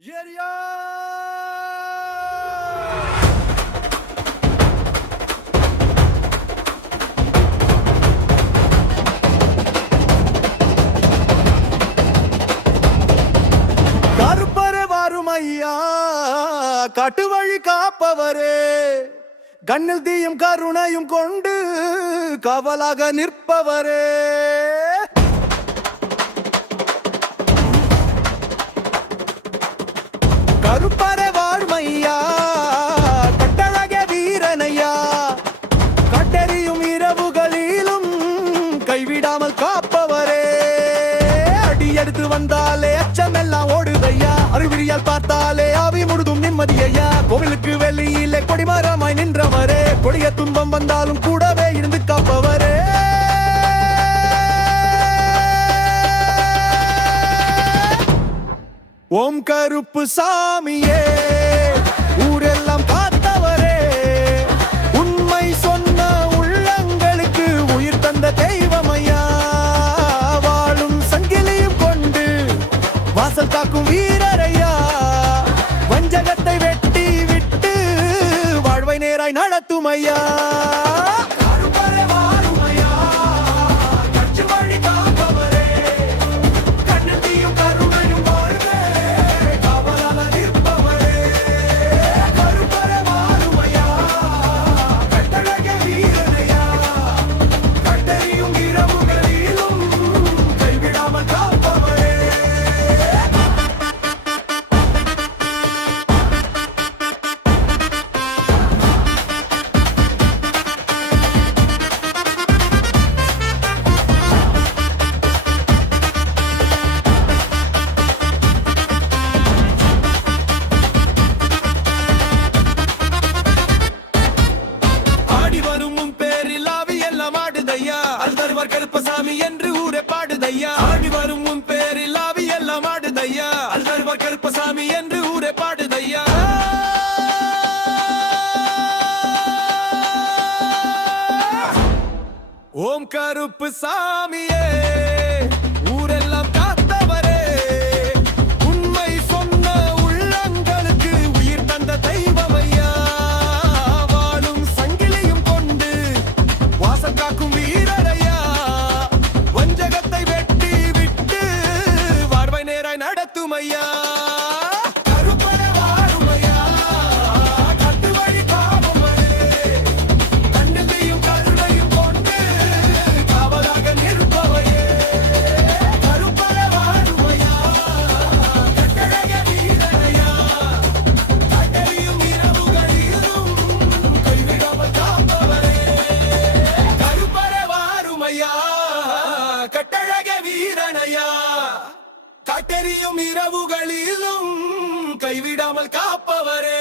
Area கருப்பரு வரும் ஐயா, காட்டு வழி காப்பவரே, கண்ணில் தீயும் கருணையும் கொண்டு காவலாக நிற்பவரே. கருப்பரை வாழ்மையா, கட்டழக வீரனையா, கட்டறியும் இரவுகளிலும் கைவிடாமல் காப்பவரே. அடி எடுத்து வந்தாலே அச்சமெல்லாம் ஓடுதையா, அறிவிரியால் பார்த்தாலே ஆவி முழுதும் நிம்மதியா. கோவிலுக்கு வெளியிலே கொடிமரமாய் நின்றவரே, கொடிய துன்பம் வந்தாலும் கூடவே இருந்து காப்பவரே. ஓம் கருப்பு சாமியே, ஊரெல்லாம் காத்தவரே, உண்மை சொன்ன உள்ளங்களுக்கு உயிர் தந்த தெய்வமையா. வாழும் சங்கிலியும் கொண்டு வாசல் காக்கும் வீரரையா, வஞ்சகத்தை வெட்டி விட்டு வாழ்வை நேராய் நடத்துமையா. கருப்பசாமி என்று ஊரே பாடுதையா, ஆடி வரும் உன் பேரில் ஆவி எல்லாம் ஆடுதையா. அல்தருவார் கருப்பசாமி என்று ஊரே பாடுதையா. ஓம் கருப்பு சாமியே, ஊரெல்லாம் காத்தவரே, உண்மை சொன்ன உள்ளங்களுக்கு உயிர் தந்த தெய்வமையா. வாழும் சங்கிலியும் கொண்டு வாசல் காக்கும் வீரரையா, வஞ்சகத்தை வெட்டி விட்டு வாழ்வை நேராய் நடத்துமையா. கட்டழக வீரனையா, காட்டெறியும் இரவுகளிலும் கைவிடாமல் காப்பவரே.